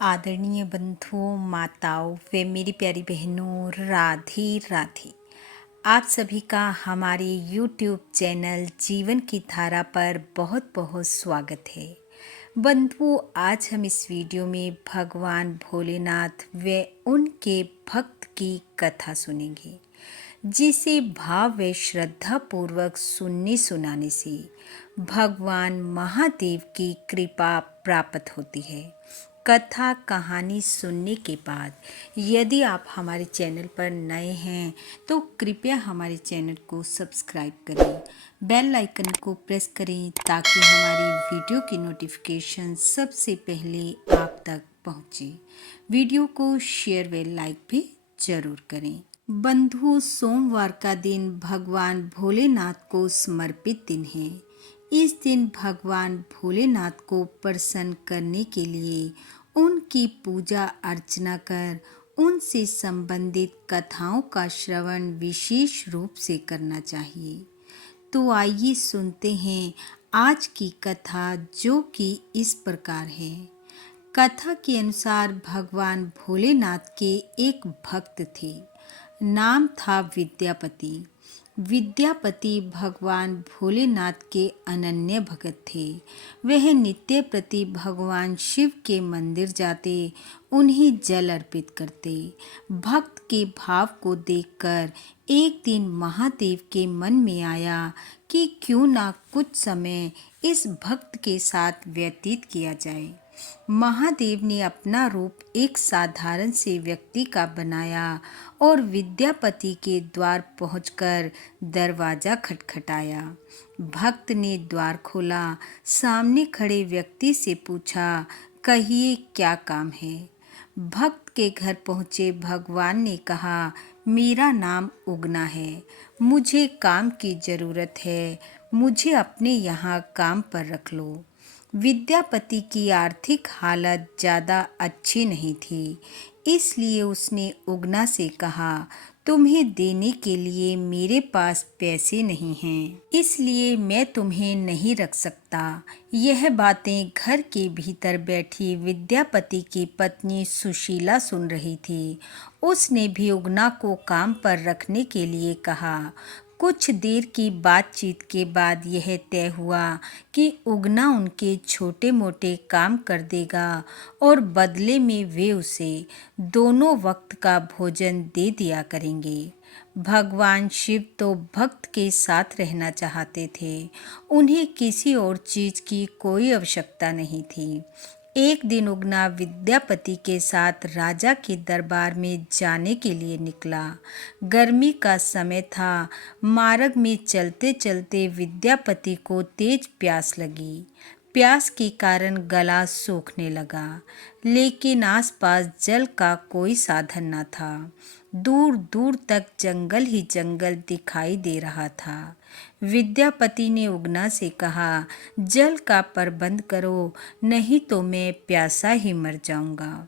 आदरणीय बंधुओं, माताओं व मेरी प्यारी बहनों, राधे राधे। आप सभी का हमारे YouTube चैनल जीवन की धारा पर बहुत बहुत स्वागत है। बंधुओं, आज हम इस वीडियो में भगवान भोलेनाथ व उनके भक्त की कथा सुनेंगे, जिसे भाव व श्रद्धा पूर्वक सुनने सुनाने से भगवान महादेव की कृपा प्राप्त होती है। कथा कहानी सुनने के बाद यदि आप हमारे चैनल पर नए हैं तो कृपया हमारे चैनल को सब्सक्राइब करें, बेल आइकन को प्रेस करें ताकि हमारी वीडियो की नोटिफिकेशन सबसे पहले आप तक पहुंचे। वीडियो को शेयर व लाइक भी जरूर करें। बंधुओं, सोमवार का दिन भगवान भोलेनाथ को समर्पित दिन है। इस दिन भगवान भोलेनाथ को प्रसन्न करने के लिए उनकी पूजा अर्चना कर उनसे संबंधित कथाओं का श्रवण विशेष रूप से करना चाहिए। तो आइए सुनते हैं आज की कथा, जो कि इस प्रकार है। कथा के अनुसार भगवान भोलेनाथ के एक भक्त थे। नाम था विद्यापति। विद्यापति भगवान भोलेनाथ के अनन्य भक्त थे। वह नित्य प्रति भगवान शिव के मंदिर जाते, उन्हें जल अर्पित करते। भक्त के भाव को देखकर एक दिन महादेव के मन में आया कि क्यों ना कुछ समय इस भक्त के साथ व्यतीत किया जाए। महादेव ने अपना रूप एक साधारण से व्यक्ति का बनाया और विद्यापति के द्वार पहुंचकर दरवाजा खटखटाया। भक्त ने द्वार खोला, सामने खड़े व्यक्ति से पूछा, कहिए क्या काम है। भक्त के घर पहुंचे भगवान ने कहा, मेरा नाम उगना है, मुझे काम की जरूरत है, मुझे अपने यहाँ काम पर रख लो। विद्यापति की आर्थिक हालत ज़्यादा अच्छी नहीं थी, इसलिए उसने उगना से कहा, तुम्हें देने के लिए मेरे पास पैसे नहीं हैं, इसलिए मैं तुम्हें नहीं रख सकता। यह बातें घर के भीतर बैठी विद्यापति की पत्नी सुशीला सुन रही थी। उसने भी उगना को काम पर रखने के लिए कहा। कुछ देर की बातचीत के बाद यह तय हुआ कि उगना उनके छोटे मोटे काम कर देगा और बदले में वे उसे दोनों वक्त का भोजन दे दिया करेंगे। भगवान शिव तो भक्त के साथ रहना चाहते थे, उन्हें किसी और चीज की कोई आवश्यकता नहीं थी। एक दिन उगना विद्यापति के साथ राजा के दरबार में जाने के लिए निकला। गर्मी का समय था। मार्ग में चलते चलते विद्यापति को तेज प्यास लगी। प्यास के कारण गला सूखने लगा, लेकिन आसपास जल का कोई साधन न था। दूर दूर तक जंगल ही जंगल दिखाई दे रहा था। विद्यापति ने उगना से कहा, जल का प्रबंध करो, नहीं तो मैं प्यासा ही मर जाऊंगा।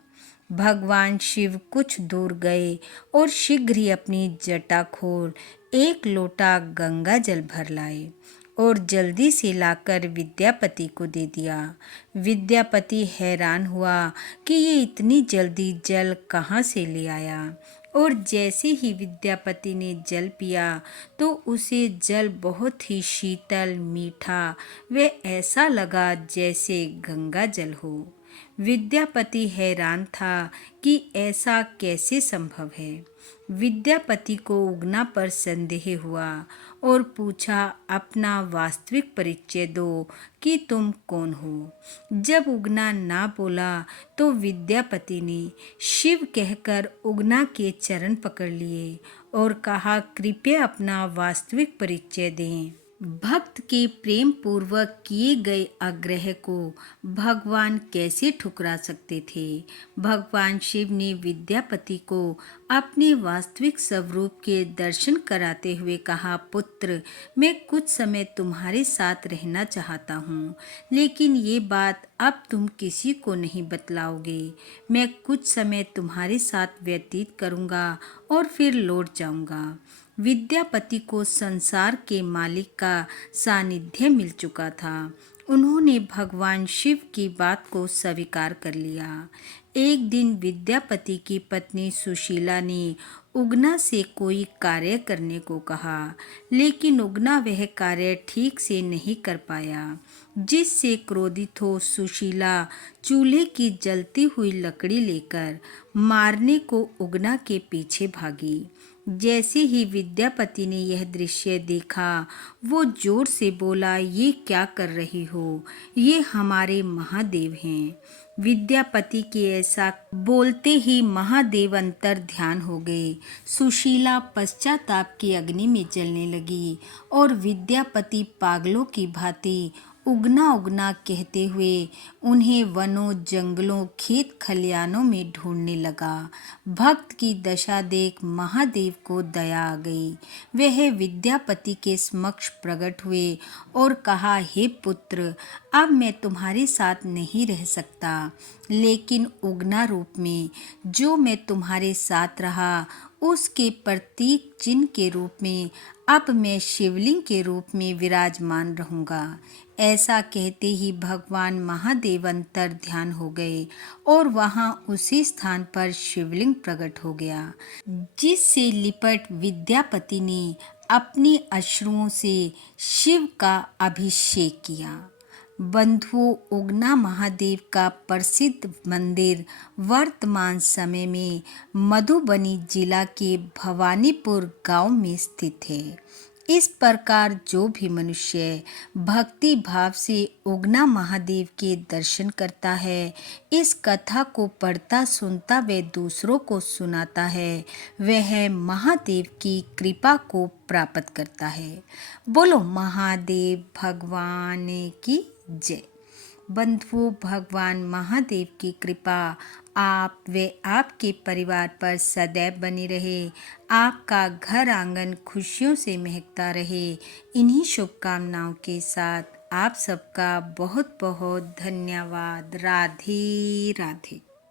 भगवान शिव कुछ दूर गए और शीघ्र ही अपनी जटा खोल एक लोटा गंगा जल भर लाए और जल्दी से लाकर विद्यापति को दे दिया। विद्यापति हैरान हुआ कि ये इतनी जल्दी जल कहाँ से ले आया, और जैसे ही विद्यापति ने जल पिया तो उसे जल बहुत ही शीतल, मीठा व ऐसा लगा जैसे गंगा जल हो। विद्यापति हैरान था कि ऐसा कैसे संभव है। विद्यापति को उगना पर संदेह हुआ और पूछा, अपना वास्तविक परिचय दो कि तुम कौन हो। जब उगना ना बोला तो विद्यापति ने शिव कहकर उगना के चरण पकड़ लिए और कहा, कृपया अपना वास्तविक परिचय दें। भक्त के प्रेम पूर्वक किए गए आग्रह को भगवान कैसे ठुकरा सकते थे। भगवान शिव ने विद्यापति को अपने वास्तविक स्वरूप के दर्शन कराते हुए कहा, पुत्र, मैं कुछ समय तुम्हारे साथ रहना चाहता हूँ, लेकिन ये बात अब तुम किसी को नहीं बतलाओगे। मैं कुछ समय तुम्हारे साथ व्यतीत करूँगा और फिर लौट जाऊँगा। विद्यापति को संसार के मालिक का सानिध्य मिल चुका था। उन्होंने भगवान शिव की बात को स्वीकार कर लिया। एक दिन विद्यापति की पत्नी सुशीला ने उगना से कोई कार्य करने को कहा, लेकिन उगना वह कार्य ठीक से नहीं कर पाया, जिससे क्रोधित हो सुशीला चूल्हे की जलती हुई लकड़ी लेकर मारने को उगना के पीछे भागी। जैसे ही विद्यापति ने यह दृश्य देखा, वो जोर से बोला, ये क्या कर रही हो? ये हमारे महादेव हैं। विद्यापति के ऐसा बोलते ही महादेव अंतर ध्यान हो गए। सुशीला पश्चाताप की अग्नि में जलने लगी और विद्यापति पागलों की भांति उगना उगना कहते हुए उन्हें वनों, जंगलों, खेत खलियानों में ढूंढने लगा। भक्त की दशा देख महादेव को दया आ गई। वह विद्यापति के समक्ष प्रकट हुए और कहा, हे पुत्र, अब मैं तुम्हारे साथ नहीं रह सकता, लेकिन उगना रूप में जो मैं तुम्हारे साथ रहा, उसके प्रतीक चिन्ह के रूप में अब मैं शिवलिंग के रूप में विराजमान रहूंगा। ऐसा कहते ही भगवान महादेव अंतर ध्यान हो गए और वहां उसी स्थान पर शिवलिंग प्रकट हो गया, जिससे लिपट विद्यापति ने अपने अश्रुओं से शिव का अभिषेक किया। बंधुओं, उगना महादेव का प्रसिद्ध मंदिर वर्तमान समय में मधुबनी जिला के भवानीपुर गांव में स्थित है। इस प्रकार जो भी मनुष्य भक्ति भाव से उगना महादेव के दर्शन करता है, इस कथा को पढ़ता सुनता व दूसरों को सुनाता है, वह महादेव की कृपा को प्राप्त करता है। बोलो महादेव भगवान की जय। बंधुओं, भगवान महादेव की कृपा आप व आपके परिवार पर सदैव बनी रहे। आपका घर आंगन खुशियों से महकता रहे। इन्हीं शुभकामनाओं के साथ आप सबका बहुत बहुत धन्यवाद। राधे राधे।